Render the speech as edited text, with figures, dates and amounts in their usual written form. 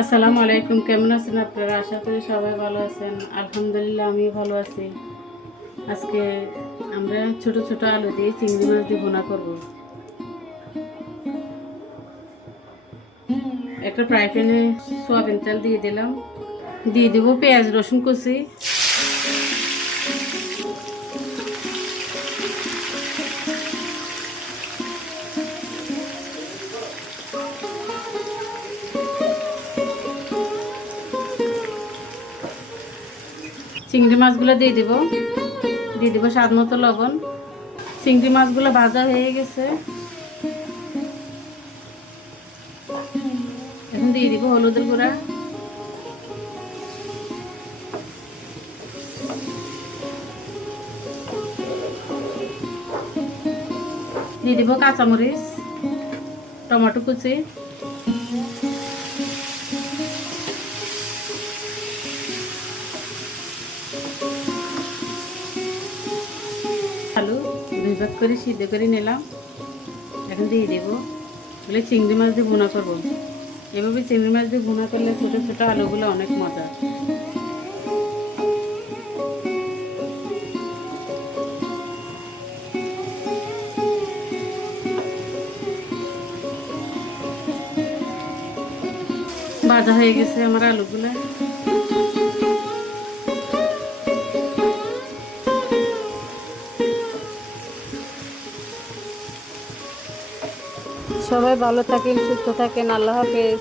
আসসালামু আলাইকুম, কেমন আছেন আপনারা? আশা করি সবাই ভালো আছেন। আলহামদুলিল্লাহ আমিও ভালো আছি। আজকে আমরা ছোট ছোট আলু দিয়ে চিংড়ি মাছ দিয়ে ভুনা করব। একটা ফ্রাই প্যানে সয়াবিন তেল দিয়ে দিলাম, দিয়ে দেবো পেঁয়াজ রসুন কুচি, চিংড়ি মাছগুলো দিয়ে দেবো স্বাদ মতো লবণ। চিংড়ি মাছগুলো ভাজা হয়ে গেছে, এখন দিয়ে দিব হলুদের গুঁড়া, দিয়ে দিব কাঁচামরিচ, টমেটো কুচি, আলু 2 ভাগ করে সিদ্ধ করে নিলাম, এখন দিয়ে দেবো। বলে চিংড়ি মাছ দিয়ে ভুনা করবো। এভাবে চিংড়ি মাছ দিয়ে ভুনা করলে ছোটো ছোটো আলুগুলো অনেক মজা। ভাজা হয়ে গেছে আমার আলুগুলো। সবাই ভালো থাকেন, সুস্থ থাকেন। আল্লাহ হাফেজ।